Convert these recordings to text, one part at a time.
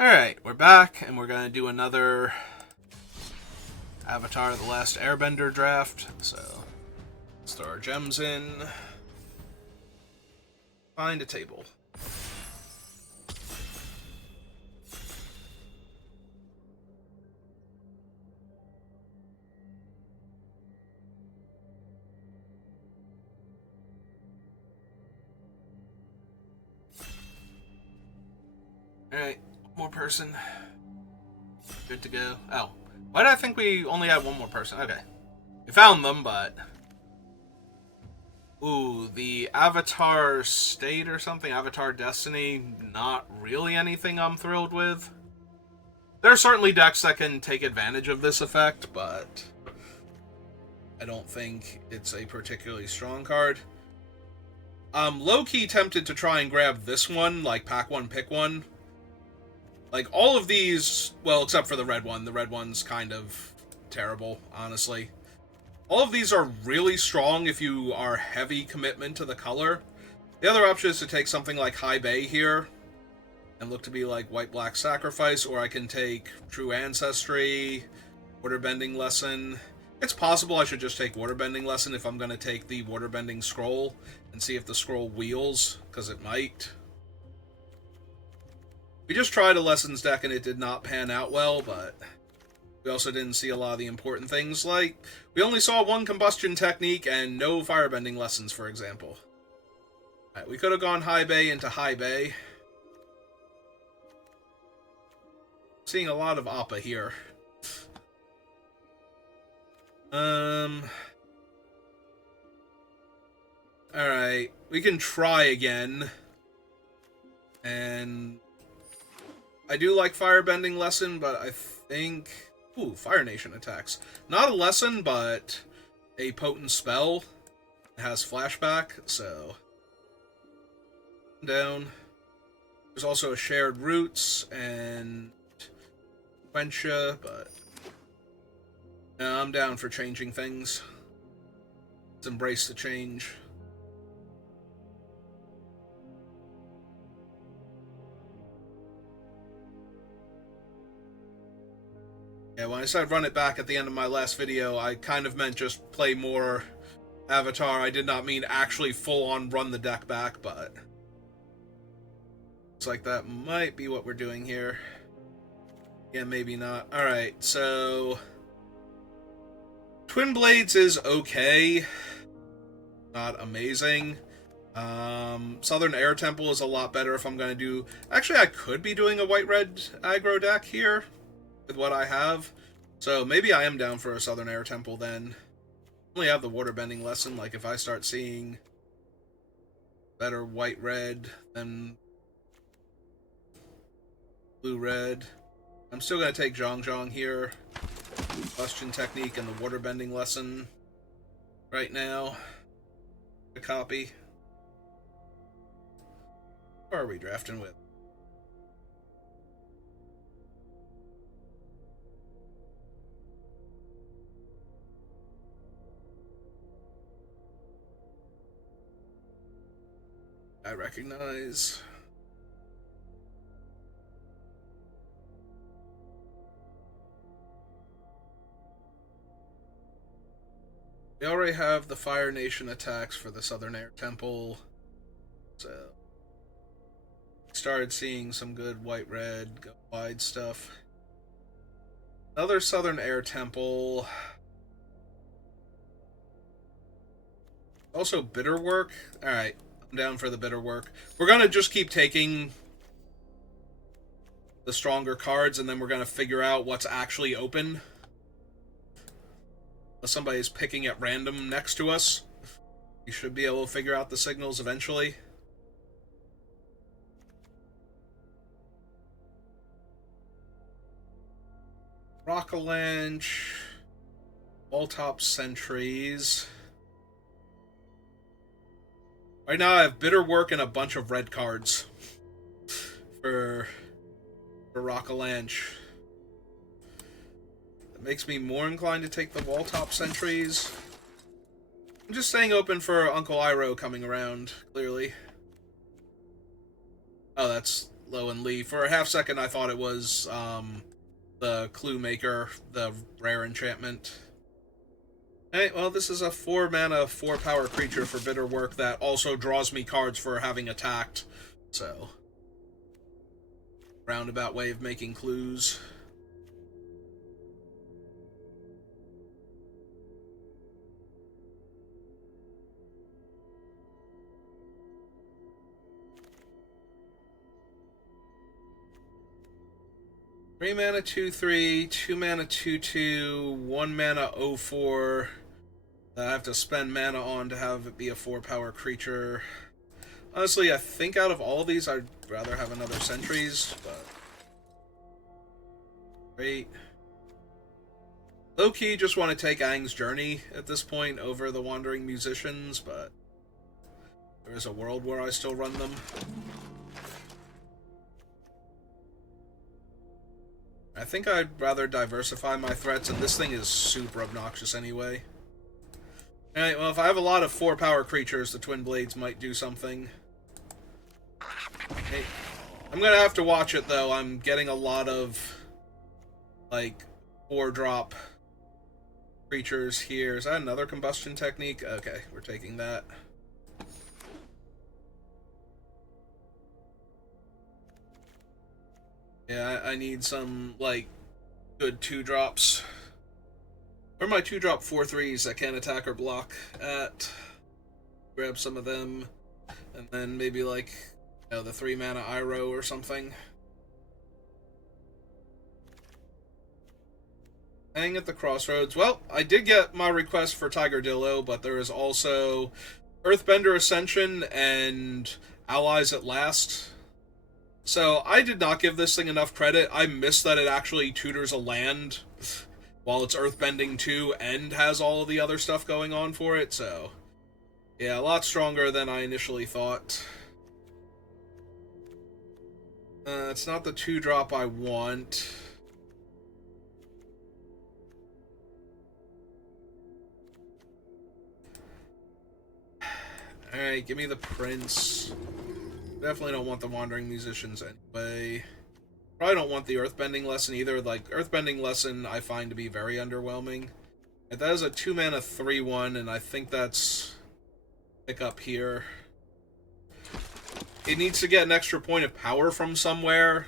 Alright, we're back, and we're going to do another Avatar The Last Airbender draft. So, let's throw our gems in. Find a table. Alright, one more person. Good to go. Oh, why did I think we only had one more person? Okay. We found them, but... Ooh, the Avatar State or something? Avatar Destiny? Not really anything I'm thrilled with. There are certainly decks that can take advantage of this effect, but... I don't think it's a particularly strong card. I'm low-key tempted to try and grab this one, like pack one, pick one. Like, all of these, well, except for the red one. The red one's kind of terrible, honestly. All of these are really strong if you are heavy commitment to the color. The other option is to take something like High Bay here, and look to be like White-Black Sacrifice, or I can take True Ancestry, Waterbending Lesson. It's possible I should just take Waterbending Lesson if I'm going to take the Waterbending Scroll, and see if the scroll wheels, because it might. We just tried a Lessons deck and it did not pan out well, but we also didn't see a lot of the important things, like, we only saw one Combustion Technique and no Firebending Lessons, for example. Alright, we could have gone High Bay into High Bay. Seeing a lot of Appa here. Alright, we can try again. And... I do like Firebending Lesson, but I think... Ooh, Fire Nation attacks. Not a lesson, but a potent spell. It has flashback, so... Down. There's also a Shared Roots and... Quencha, but... No, I'm down for changing things. Let's embrace the change. Yeah, when I said run it back at the end of my last video, I kind of meant just play more Avatar. I did not mean actually full-on run the deck back, but... Looks like that might be what we're doing here. Yeah, maybe not. Alright, so... Twin Blades is okay. Not amazing. Southern Air Temple is a lot better if I'm going to do... Actually, I could be doing a white-red aggro deck here with what I have. So maybe I am down for a Southern Air Temple then. I only have the Waterbending Lesson. Like, if I start seeing better white-red than blue-red, I'm still going to take Zhong here. Combustion Technique and the Waterbending Lesson right now. A copy. What are we drafting with? I recognize. We already have the Fire Nation attacks for the Southern Air Temple, so started seeing some good white-red, go wide stuff. Another Southern Air Temple. Also Bitter Work. Alright, I'm down for the Bitter Work. We're gonna just keep taking the stronger cards, and then we're gonna figure out what's actually open. Unless somebody's picking at random next to us, we should be able to figure out the signals eventually. Rockalanche, Walltop Sentries. Right now I have Bitter Work and a bunch of red cards for Rockalanche. That makes me more inclined to take the Walltop Sentries. I'm just staying open for Uncle Iroh coming around, clearly. Oh, that's low and Lee. For a half second, I thought it was the Clue Maker, the rare enchantment. Hey, well, this is a 4-mana, 4-power creature for Bitter Work that also draws me cards for having attacked. So, roundabout way of making clues. Three mana 2/3, 2 mana 2/2, 1 mana 0/4. That I have to spend mana on to have it be a 4-power creature. Honestly, I think out of all these, I'd rather have another Sentries, but great. Low-key, just want to take Aang's Journey at this point over the Wandering Musicians, but there is a world where I still run them. I think I'd rather diversify my threats, and this thing is super obnoxious anyway. Alright, well, if I have a lot of 4-power creatures, the Twin Blades might do something. Hey, I'm gonna have to watch it, though. I'm getting a lot of, like, 4-drop creatures here. Is that another combustion technique? Okay, we're taking that. Yeah, I need some, like, good 2-drops. Or my 2-drop 4/3s that can't attack or block at. Grab some of them. And then maybe, like, you know, the 3-mana Iroh or something. Hang at the Crossroads. Well, I did get my request for Tiger Dillo, but there is also Earthbender Ascension and Allies at Last. So, I did not give this thing enough credit. I missed that it actually tutors a land while it's Earthbending 2 and has all of the other stuff going on for it, so yeah, a lot stronger than I initially thought. It's not the 2-drop I want. Alright, give me the Prince. Definitely don't want the Wandering Musicians anyway. Probably don't want the Earthbending Lesson either. Like, Earthbending Lesson I find to be very underwhelming. And that is a 2-mana 3/1, and I think that's pick up here. It needs to get an extra point of power from somewhere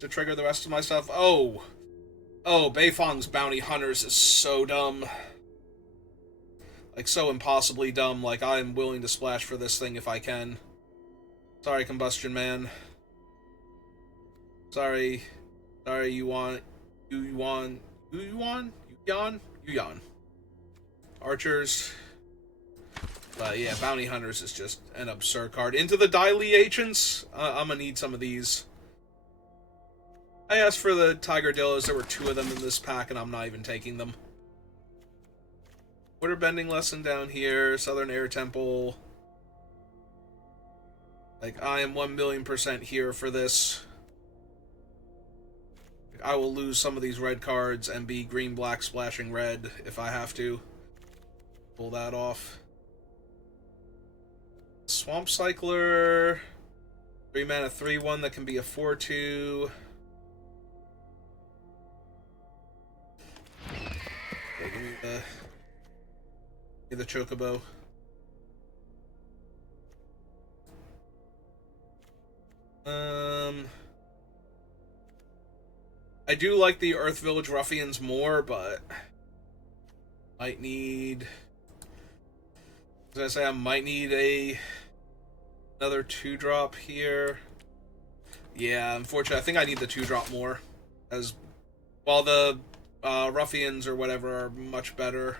to trigger the rest of my stuff. Oh, Beifong's Bounty Hunters is so dumb. Like, so impossibly dumb. Like, I am willing to splash for this thing if I can. Sorry, Combustion Man. Sorry, Yuan. Archers. But yeah, Bounty Hunters is just an absurd card. Into the Dai Li Agents. I'm gonna need some of these. I asked for the Tiger Dillos. There were 2 of them in this pack, and I'm not even taking them. Water Bending Lesson down here. Southern Air Temple. Like, I am 1,000,000% here for this. I will lose some of these red cards and be green-black splashing red if I have to. Pull that off. Swamp Cycler. 3-mana 3/1 that can be a 4/2. Okay, give me the Chocobo. I do like the Earth Village Ruffians more, but might need, as I say, I might need another 2-drop here. Yeah, unfortunately, I think I need the 2-drop more, as while the Ruffians or whatever are much better,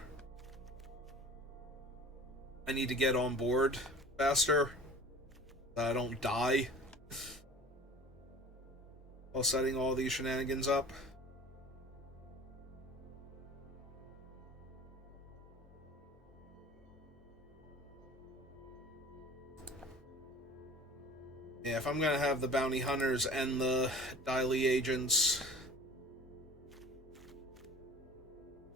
I need to get on board faster so I don't die while setting all these shenanigans up. Yeah, if I'm gonna have the Bounty Hunters and the Dai Li Agents,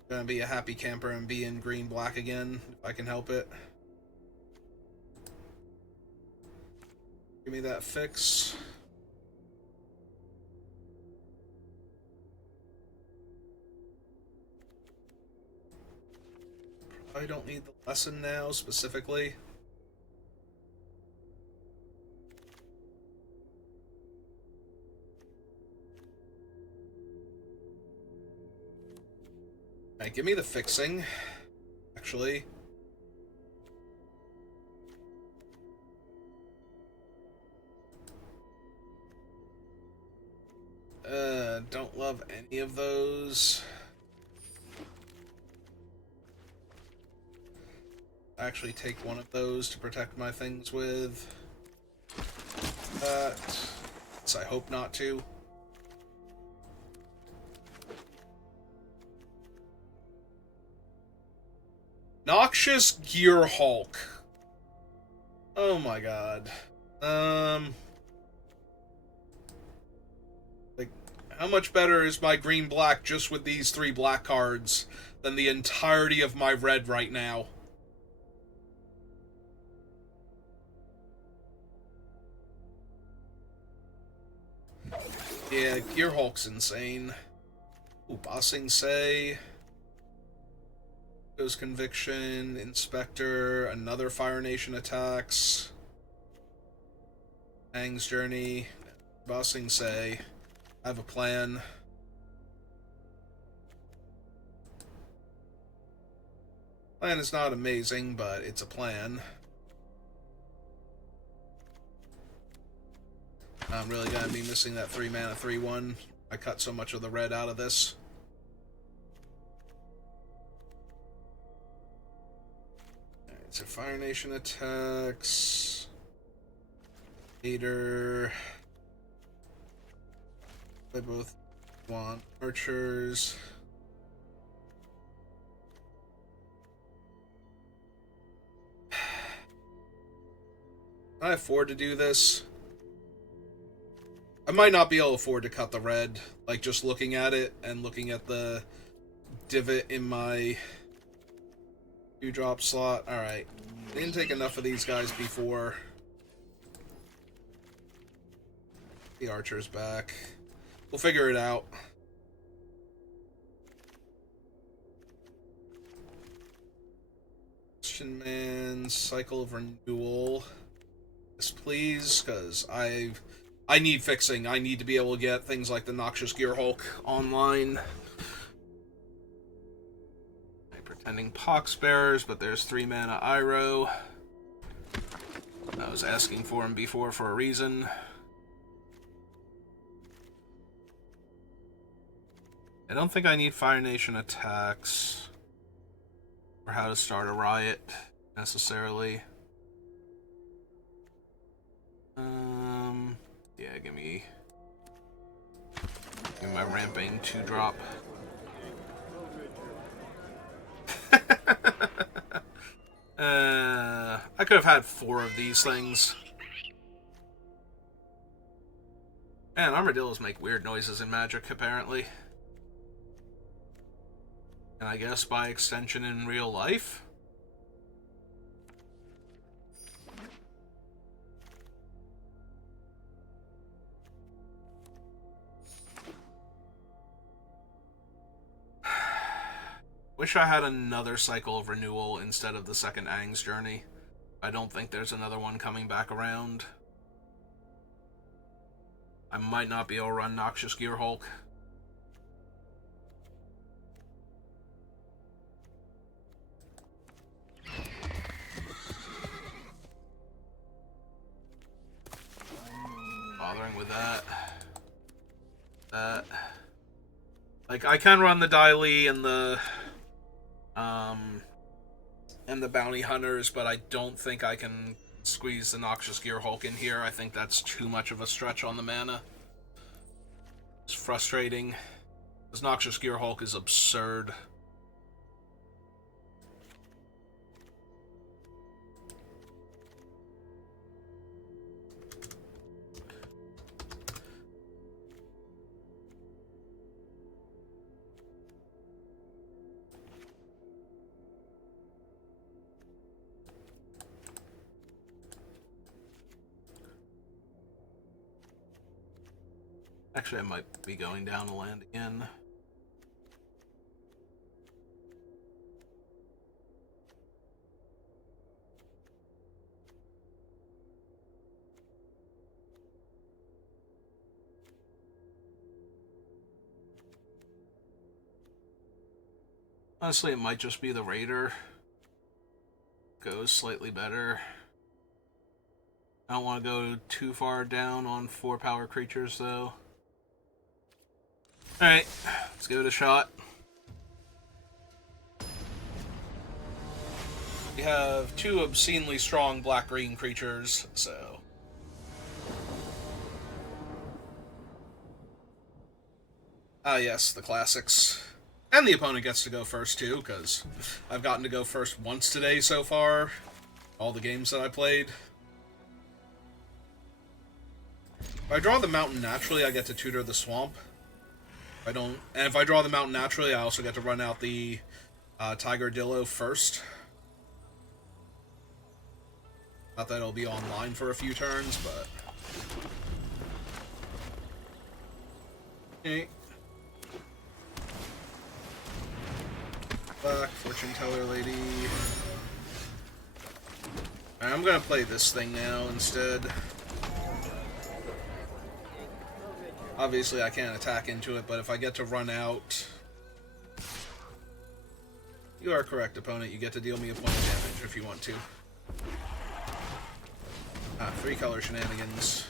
I'm gonna be a happy camper and be in green-black again, if I can help it. Give me that fix. I don't need the lesson now, specifically. Alright, give me the fixing, actually. Don't love any of those. Actually take one of those to protect my things with. So I hope not to. Noxious Gear Hulk. Oh my god. Like, how much better is my green-black just with these 3 black cards than the entirety of my red right now? Yeah, Gear Hulk's insane. Ooh, Bossing Say. Goes Conviction, Inspector, another Fire Nation attacks. Aang's Journey, Bossing Say. I have a plan. Plan is not amazing, but it's a plan. I'm really gonna be missing that 3 mana 3/1. I cut so much of the red out of this. Alright, so Fire Nation attacks. Hater. They both want archers. Can I afford to do this? I might not be able to afford to cut the red, like just looking at it and looking at the divot in my 2-drop slot. Alright. Didn't take enough of these guys before. The archer's back. We'll figure it out. Question Man, Cycle of Renewal. Yes, please, because I need fixing. I need to be able to get things like the Noxious Gear Hulk online. Pretending Poxbearers, but there's 3 mana Iroh. I was asking for him before for a reason. I don't think I need Fire Nation attacks or how to start a riot necessarily. Yeah, give me my ramping 2-drop. I could have had 4 of these things. Man, armadillos make weird noises in Magic, apparently. And I guess by extension in real life? Wish I had another Cycle of Renewal instead of the second Aang's Journey. I don't think there's another one coming back around. I might not be able to run Noxious Gear Hulk. Bothering with that. Like, I can run the Dai Li and the Bounty Hunters, but I don't think I can squeeze the Noxious Gear Hulk in here. I think that's too much of a stretch on the mana. It's frustrating. This Noxious Gear Hulk is absurd. Actually, I might be going down to land again. Honestly, it might just be the Raider. Goes slightly better. I don't want to go too far down on 4 power creatures, though. Alright, let's give it a shot. We have 2 obscenely strong black-green creatures, so... Ah, yes, the classics. And the opponent gets to go first, too, because I've gotten to go first once today so far. All the games that I played. If I draw the mountain naturally, I get to tutor the swamp. If I don't, and if I draw the mountain naturally, I also get to run out the Tiger Dillo first. Not that it'll be online for a few turns, but... Okay. Black, Fortune Teller Lady. Right, I'm gonna play this thing now instead. Obviously I can't attack into it, but if I get to run out... You are correct, opponent. You get to deal me a point of damage if you want to. 3 color shenanigans.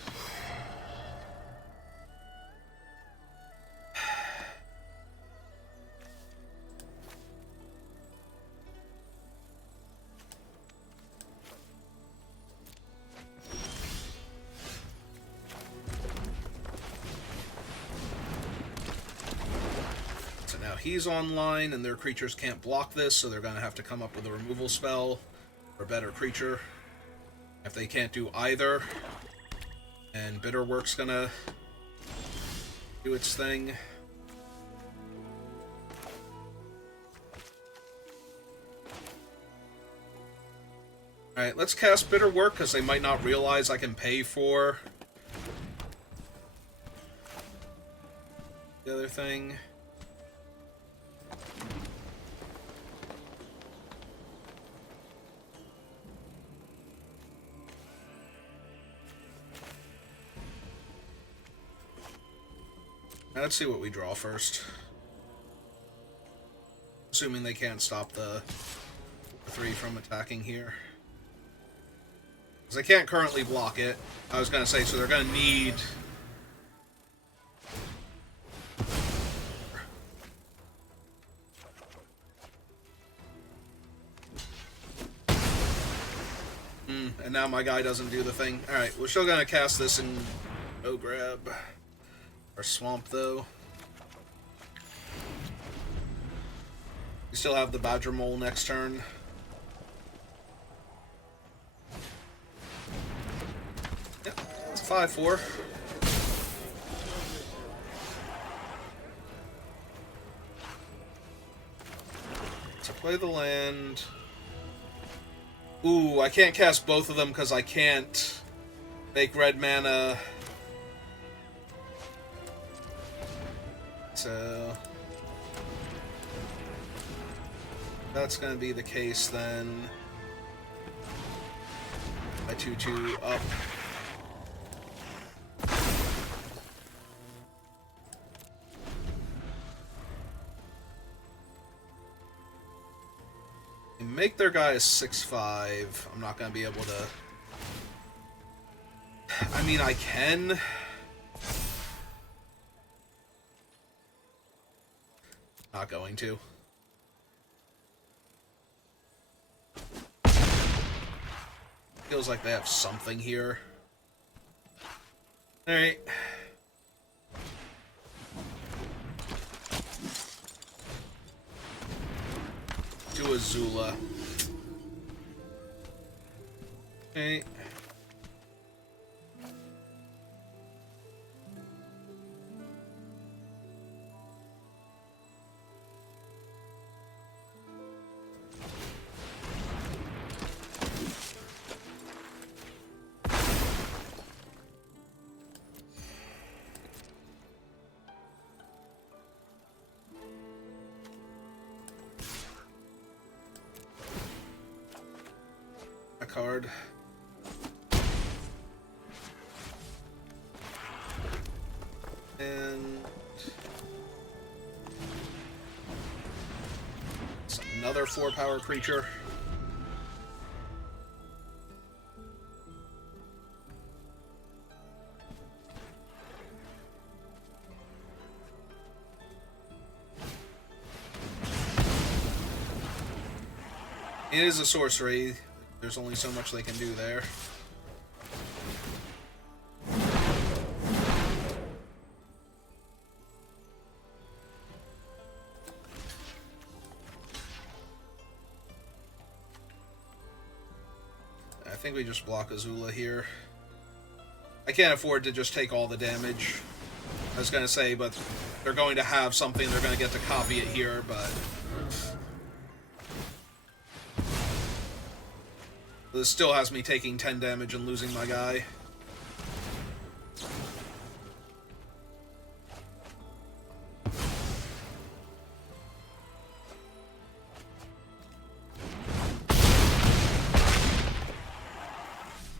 So now he's online, and their creatures can't block this, so they're going to have to come up with a removal spell or a better creature. If they can't do either, and Bitterwork's gonna do its thing. Alright, let's cast Bitterwork, because they might not realize I can pay for the other thing. Now let's see what we draw first. Assuming they can't stop the 3 from attacking here. Because they can't currently block it. I was going to say, so they're going to need... And now my guy doesn't do the thing. Alright, we're still going to cast this and go grab our swamp, though. We still have the Badger Mole next turn. Yep, it's 5-4. So play the land. Ooh, I can't cast both of them because I can't make red mana. So that's going to be the case then. My 2-2 up. Make their guy a 6-5. I'm not going to be able to... I mean, I can. Not going to. Feels like they have something here. Alright. To Azula. Okay. A card. And It's another 4-power creature. It is a sorcery. There's only so much they can do there. I think we just block Azula here. I can't afford to just take all the damage. I was going to say, but they're going to have something. They're going to get to copy it here, but... This still has me taking 10 damage and losing my guy.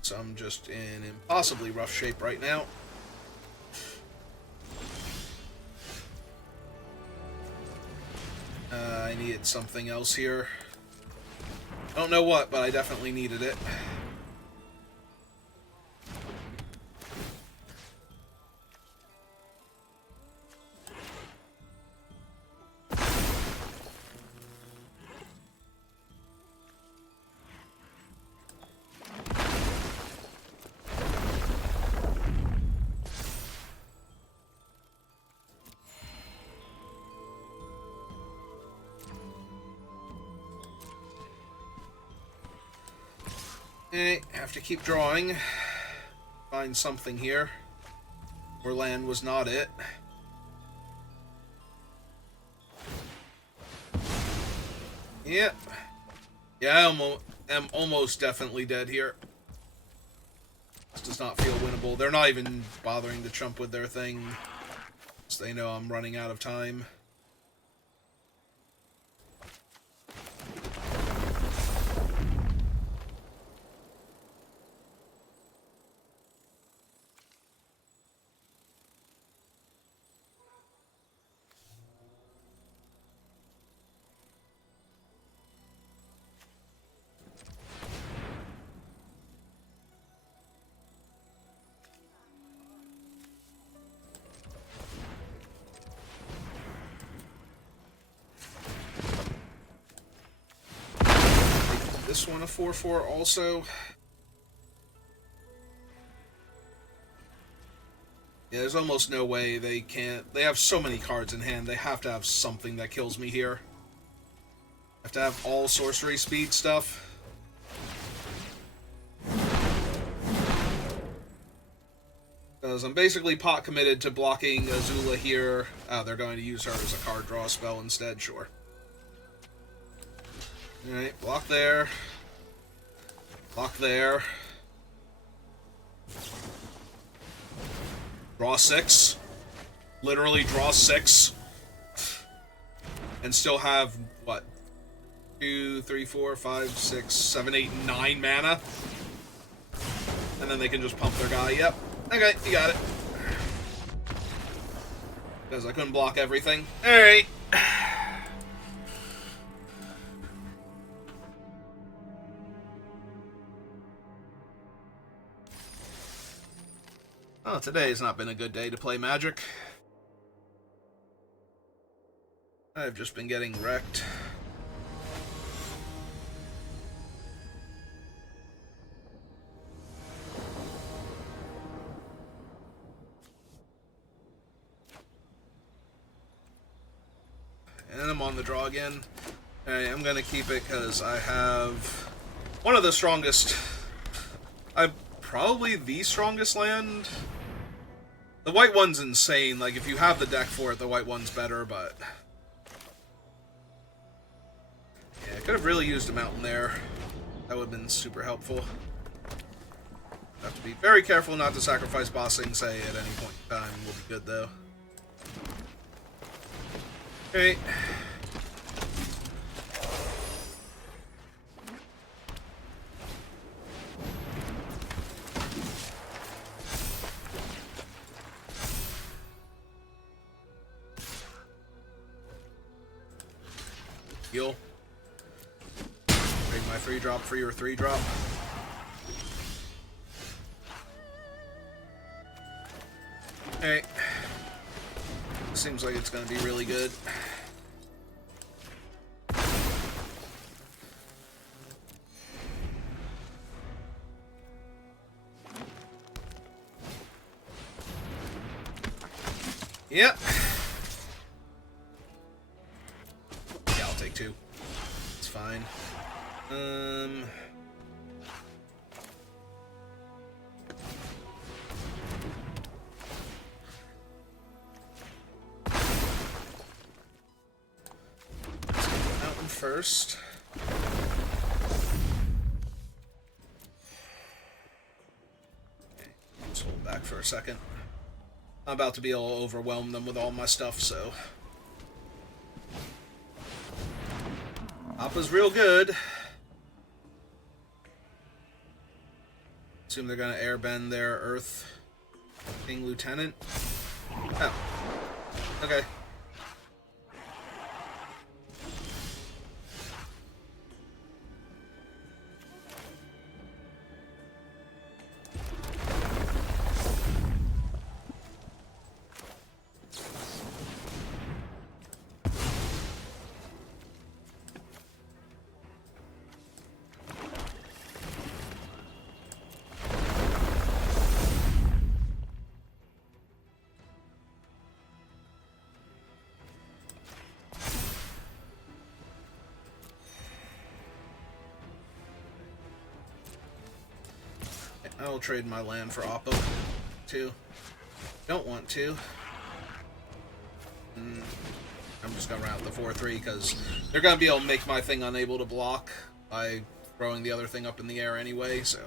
So I'm just in impossibly rough shape right now. I needed something else here. I don't know what, but I definitely needed it. Have to keep drawing. Find something here. Or land was not it. Yep. Yeah, I am almost definitely dead here. This does not feel winnable. They're not even bothering to chump with their thing. So they know I'm running out of time. This one a 4/4 also. Yeah, there's almost no way they can't. They have so many cards in hand. They have to have something that kills me here. Have to have all sorcery speed stuff. Because I'm basically pot committed to blocking Azula here. Oh, they're going to use her as a card draw spell instead, sure. Alright, block there. Block there. Draw 6. Literally draw 6. And still have, what? 2, 3, 4, 5, 6, 7, 8, 9 mana. And then they can just pump their guy. Yep. Okay, you got it. Because I couldn't block everything. Alright. Oh, today has not been a good day to play Magic. I've just been getting wrecked. And I'm on the draw again. Alright, I'm gonna keep it because I have one of the strongest... probably the strongest land. The white one's insane. Like, if you have the deck for it, the white one's better, but... Yeah, I could have really used a mountain there. That would have been super helpful. Have to be very careful not to sacrifice bossing, say, at any point in time. Will be good, though. Okay. Heal. my 3-drop for your 3-drop? Hey. Seems like it's gonna be really good. Yep. Yeah, I'll take 2. It's fine. Mountain first. Okay, let's hold back for a second. I'm about to be able to overwhelm them with all my stuff, so... Appa's real good. Assume they're gonna airbend their Earth King Lieutenant. Oh. Okay. I will trade my land for Appa, too. Don't want to. I'm just gonna route the 4-3, because they're gonna be able to make my thing unable to block by throwing the other thing up in the air anyway, so...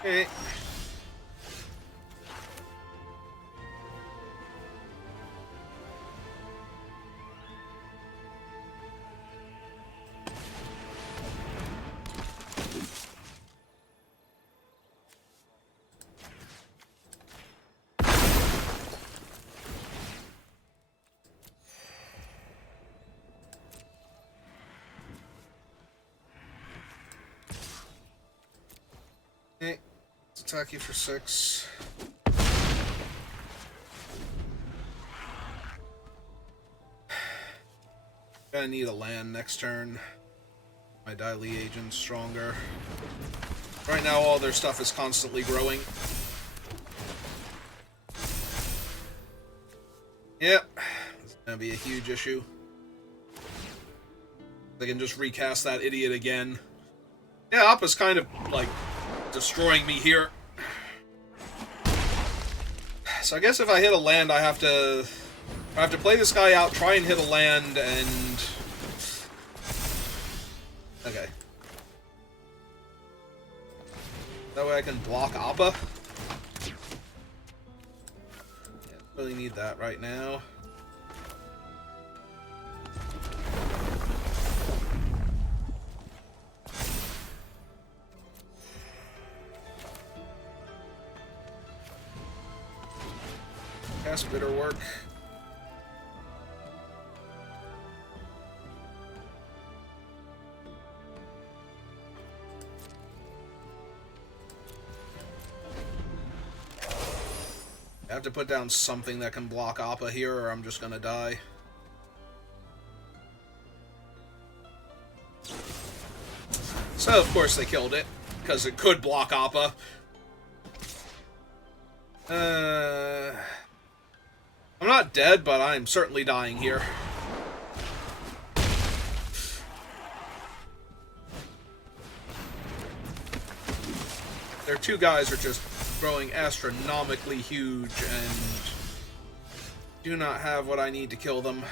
Okay. Okay. Let's attack you for 6. Gonna need a land next turn. My Dai agent's stronger. Right now, all their stuff is constantly growing. Yep. It's gonna be a huge issue. They can just recast that idiot again. Yeah, Appa's kind of, like, destroying me here. So I guess if I hit a land, I have to play this guy out, try and hit a land, and... Okay. That way I can block Appa. Yeah, really need that right now. Cast Bitter Work. I have to put down something that can block Appa here, or I'm just gonna die. So, of course, they killed it, because it could block Appa. I'm not dead, but I'm certainly dying here. Their 2 guys are just growing astronomically huge and do not have what I need to kill them.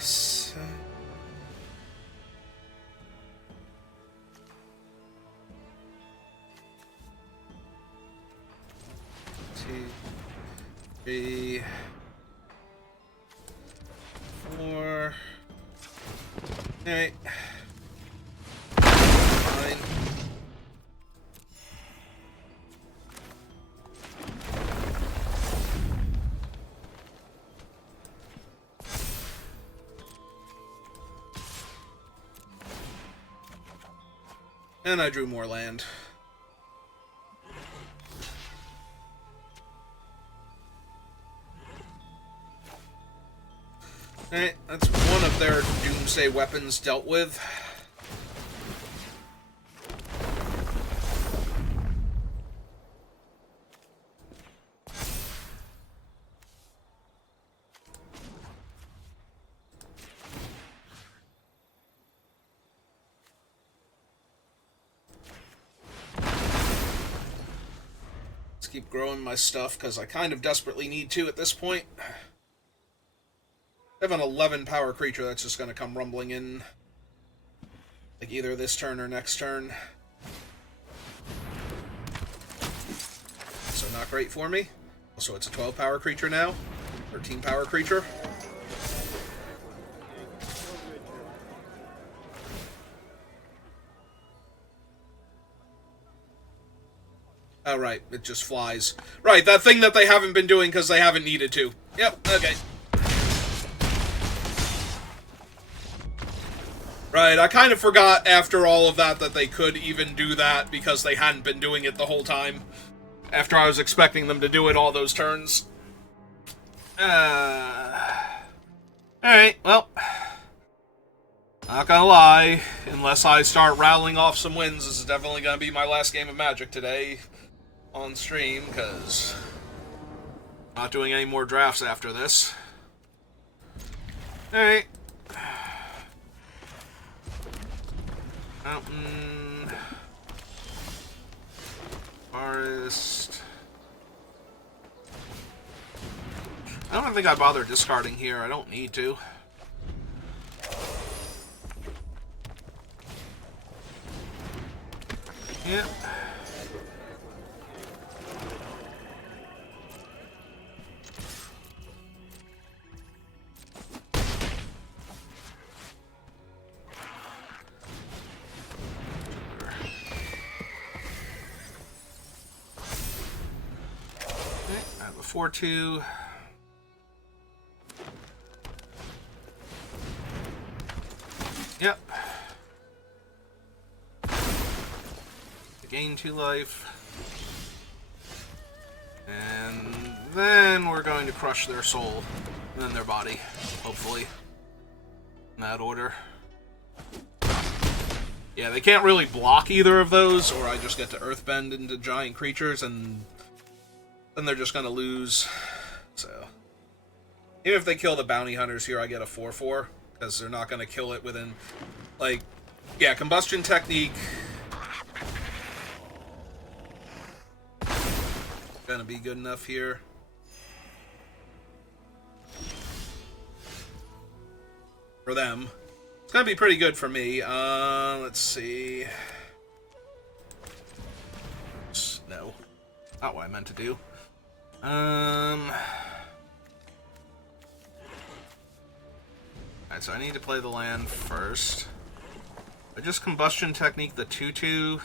So... 3, 4. Okay. 9. And I drew more land. Alright, that's one of their doomsday weapons dealt with. Let's keep growing my stuff, because I kind of desperately need to at this point. I have an 11 power creature that's just going to come rumbling in, like either this turn or next turn. So not great for me. Also, it's a 12 power creature now. 13 power creature. Oh, right. It just flies. Right, that thing that they haven't been doing because they haven't needed to. Yep, okay. Right, I kind of forgot after all of that that they could even do that because they hadn't been doing it the whole time. After I was expecting them to do it all those turns. Alright, well. Not gonna lie, unless I start rattling off some wins, this is definitely gonna be my last game of Magic today on stream, because I'm not doing any more drafts after this. Alright. Mountain. Forest. I don't think I bother discarding here. I don't need to. Yeah. I have a 4/2. Yep. Gain 2 life. And then we're going to crush their soul. And then their body. Hopefully. In that order. Yeah, they can't really block either of those, or I just get to earthbend into giant creatures, and then they're just going to lose. So, even if they kill the bounty hunters here, I get a 4/4, because they're not going to kill it within, like, yeah, combustion technique. Gonna be good enough here. For them. It's gonna be pretty good for me. Let's see. No. Not what I meant to do. Alright, so I need to play the land first. I just combustion technique the 2/2.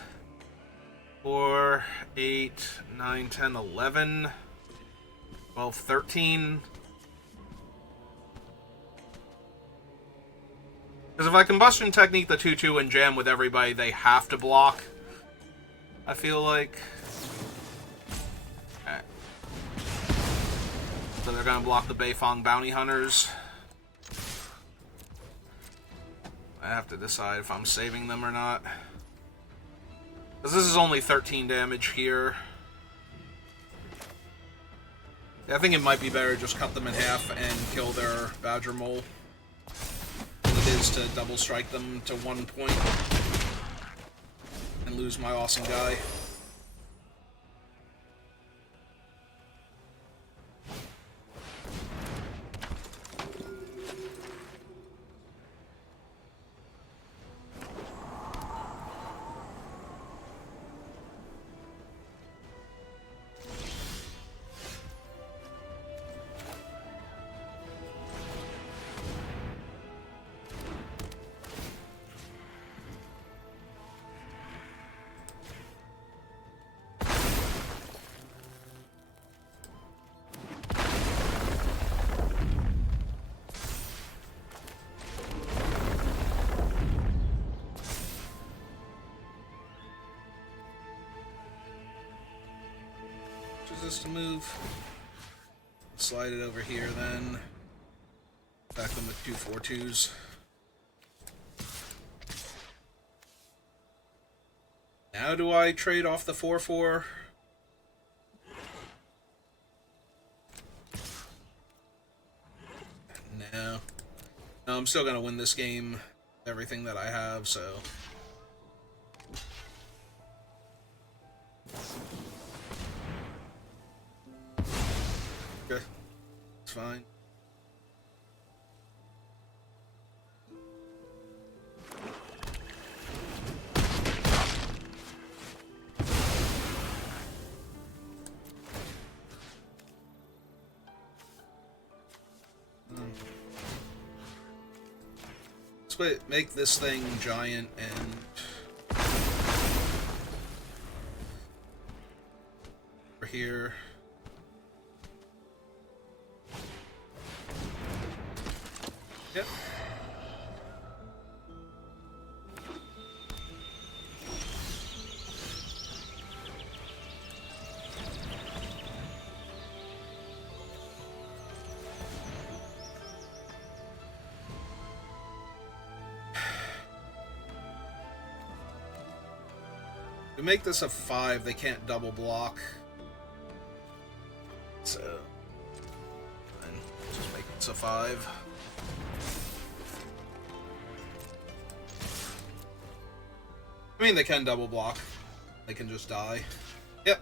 4, 8, 9, 10, 11, 12, 13. Because if I combustion technique the 2/2 and jam with everybody, they have to block. I feel like. Okay. So they're going to block the Beifong Bounty Hunters. I have to decide if I'm saving them or not. Because this is only 13 damage here. Yeah, I think it might be better to just cut them in half and kill their Badger Mole than it is to double strike them to 1 point and lose my awesome guy. this to move. Slide it over here then. Back them with 2/4-2s. Now do I trade off the 4/4? No. No, I'm still gonna win this game. Everything that I have, so. Okay. It's fine. Let's make this thing giant and over here. Yep. To make this a 5, they can't double block. So, then just make this a 5. I mean, they can double block. They can just die. Yep.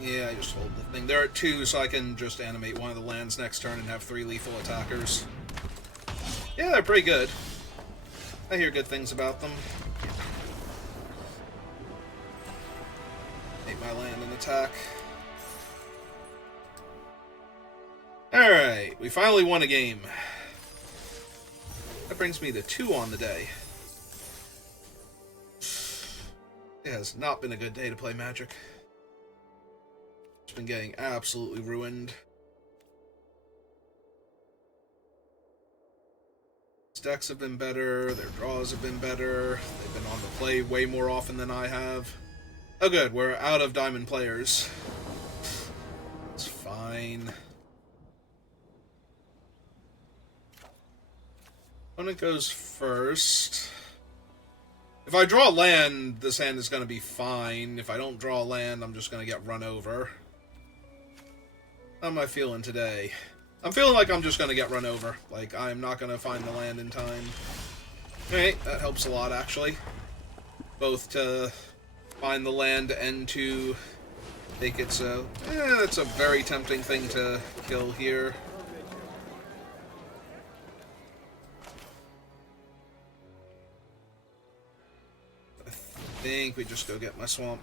Yeah, I just hold the thing. They're at 2, so I can just animate one of the lands next turn and have 3 lethal attackers. Yeah, they're pretty good. I hear good things about them. Make my land and attack. Alright, we finally won a game. That brings me to 2 on the day. It has not been a good day to play Magic. It's been getting absolutely ruined. His decks have been better, their draws have been better, they've been on the play way more often than I have. Oh good, we're out of diamond players. It's fine. Opponent goes first. If I draw land, this hand is going to be fine. If I don't draw land, I'm just going to get run over. How am I feeling today? I'm feeling like I'm just going to get run over. Like, I'm not going to find the land in time. Alright, that helps a lot, actually. Both to find the land and to make it so... that's a very tempting thing to kill here. I think we just go get my swamp.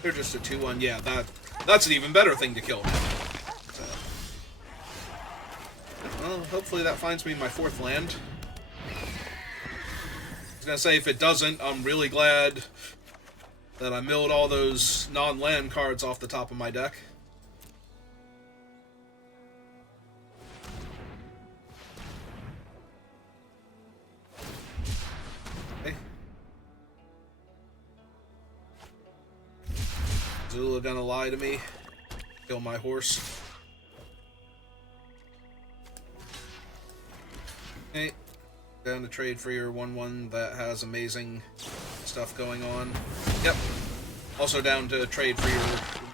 They're just a 2/1. Yeah, that's an even better thing to kill. So. Well, hopefully that finds me my 4th land. I was gonna say, if it doesn't, I'm really glad that I milled all those non-land cards off the top of my deck. Zula gonna lie to me. Kill my horse. Okay. Down to trade for your 1/1 that has amazing stuff going on. Yep. Also down to trade for your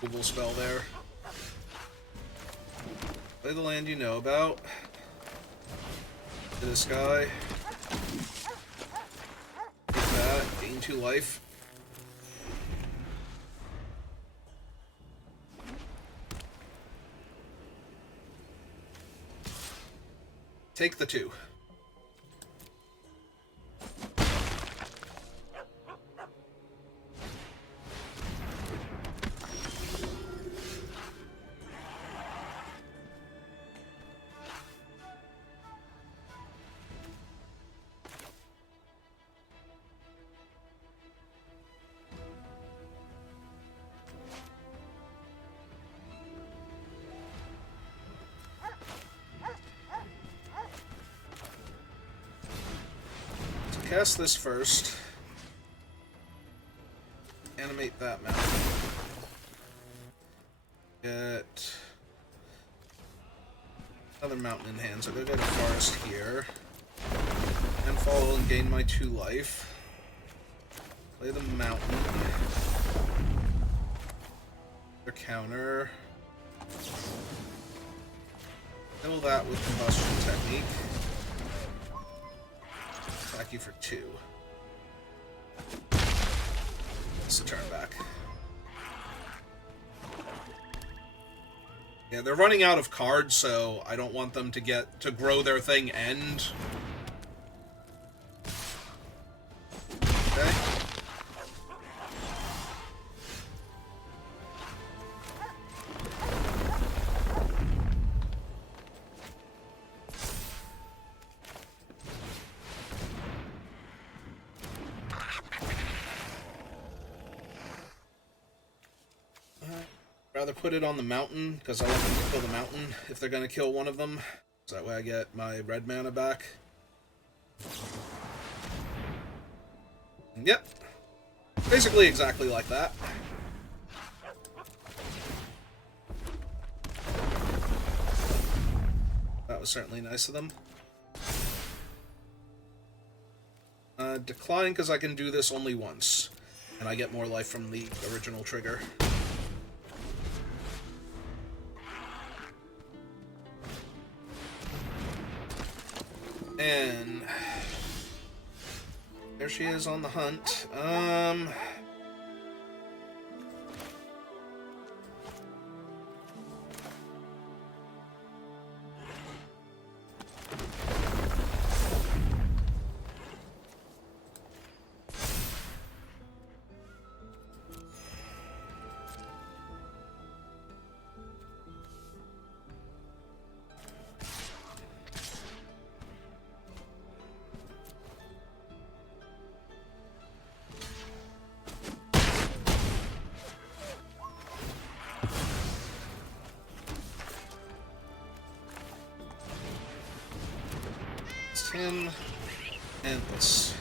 removal spell there. Play the land you know about. To this guy. Take that. Gain 2 life. Take the 2. cast this first. Animate that mountain. Get another mountain in hand, so I'm gonna go to forest here. And fall and gain my 2 life. Play the mountain. Their counter. Kill that with combustion technique. Attack you for 2. It's a turn back. Yeah, they're running out of cards, so I don't want them to grow their thing end. Okay. Rather put it on the mountain, because I want them to kill the mountain if they're going to kill one of them. So that way I get my red mana back. Yep. Basically exactly like that. That was certainly nice of them. Decline, because I can do this only once. And I get more life from the original trigger. And there she is on the hunt. Him and this.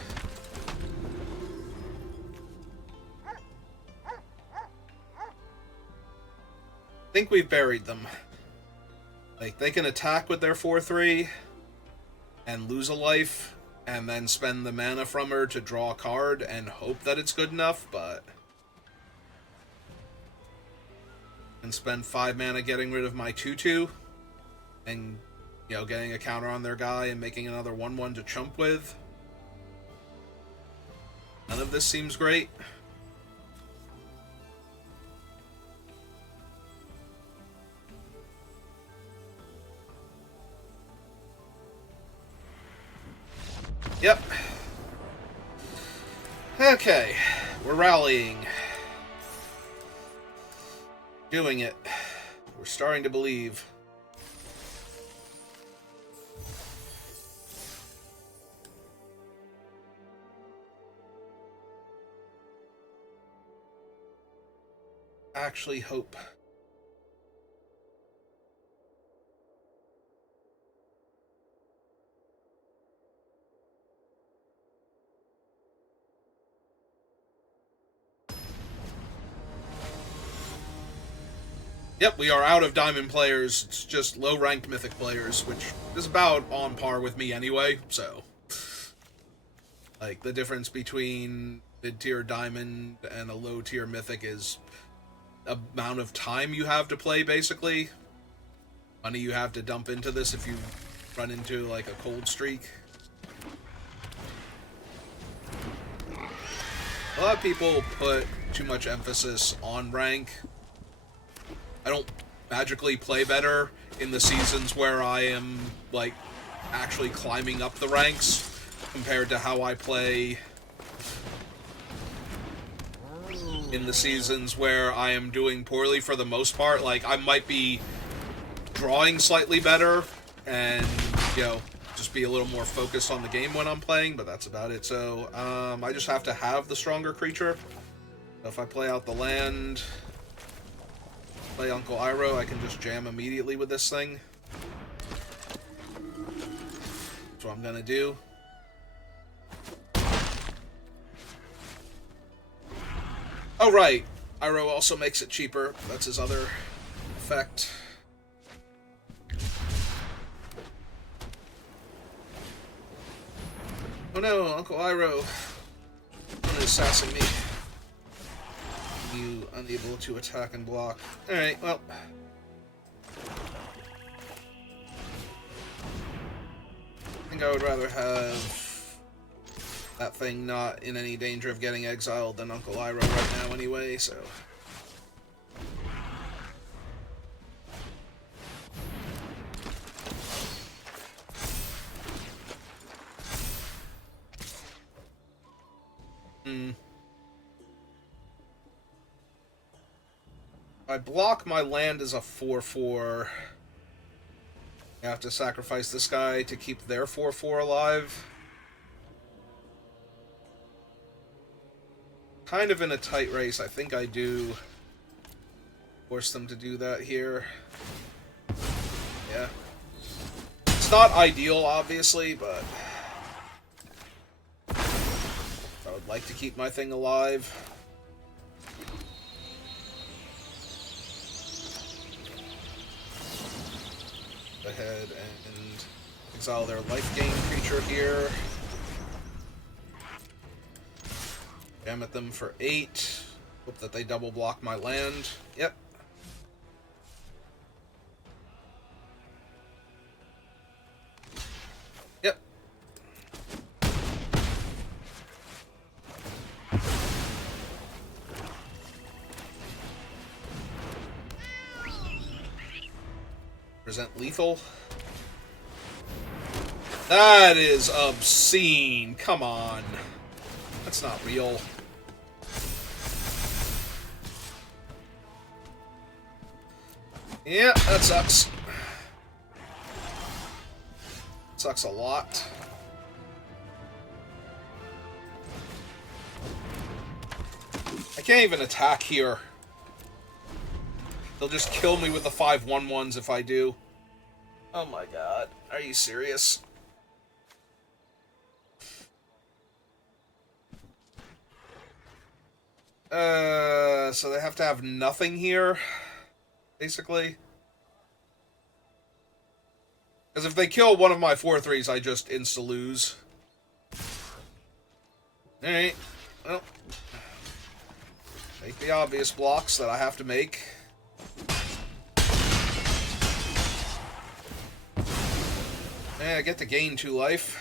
I think we've buried them. Like, they can attack with their 4/3 and lose a life, and then spend the mana from her to draw a card and hope that it's good enough, but... And spend 5 mana getting rid of my 2/2, and... you know, getting a counter on their guy and making another 1/1 to chump with. None of this seems great. Yep. Okay. We're rallying. Doing it. We're starting to believe. Actually hope. Yep, we are out of diamond players. It's just low-ranked mythic players, which is about on par with me anyway, so... Like, the difference between mid-tier diamond and a low-tier mythic is... amount of time you have to play, basically. Money you have to dump into this if you run into, like, a cold streak. A lot of people put too much emphasis on rank. I don't magically play better in the seasons where I am, like, actually climbing up the ranks compared to how I play in the seasons where I am doing poorly for the most part. Like, I might be drawing slightly better and, you know, just be a little more focused on the game when I'm playing, but that's about it. So, I just have to have the stronger creature. So if I play out the land, play Uncle Iroh, I can just jam immediately with this thing. That's what I'm gonna do. Oh, right. Iroh also makes it cheaper. That's his other effect. Oh no, Uncle Iroh. He's sassing me. You unable to attack and block. Alright, well. I think I would rather have that thing not in any danger of getting exiled than Uncle Iroh right now anyway, so. I block my land as a 4/4. I have to sacrifice this guy to keep their 4/4 alive. Kind of in a tight race. I think I do force them to do that here. Yeah. It's not ideal, obviously, but I would like to keep my thing alive. Go ahead and exile their life gain creature here. Jam at them for 8. Hope that they double block my land. Yep. Yep. Present lethal. That is obscene. Come on. That's not real. Yeah, that sucks. Sucks a lot. I can't even attack here. They'll just kill me with the 5/1/1s if I do. Oh my god. Are you serious? So they have to have nothing here, basically. Because if they kill one of my 4/3s, I just insta-lose. Alright, well. Make the obvious blocks that I have to make. I get to gain 2 life.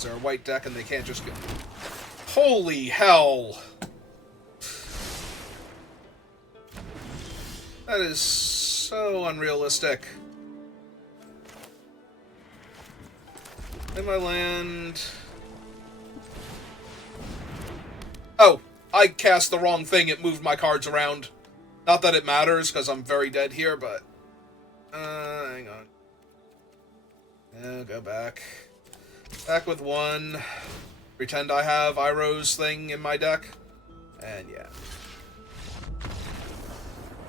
They're a white deck and they can't just go. Holy hell! That is so unrealistic. In my land. Oh, I cast the wrong thing. It moved my cards around. Not that it matters, because I'm very dead here, but... hang on. Yeah, go back. Back with 1. Pretend I have Iroh's thing in my deck. And yeah.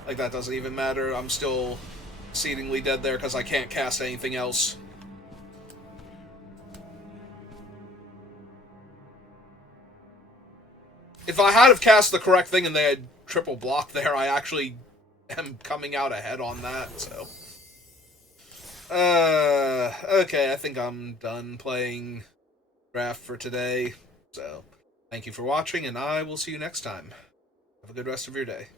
Like, that doesn't even matter. I'm still exceedingly dead there because I can't cast anything else. If I had have cast the correct thing and they had triple block there, I actually am coming out ahead on that, so... okay, I think I'm done playing draft for today. So, thank you for watching, and I will see you next time. Have a good rest of your day.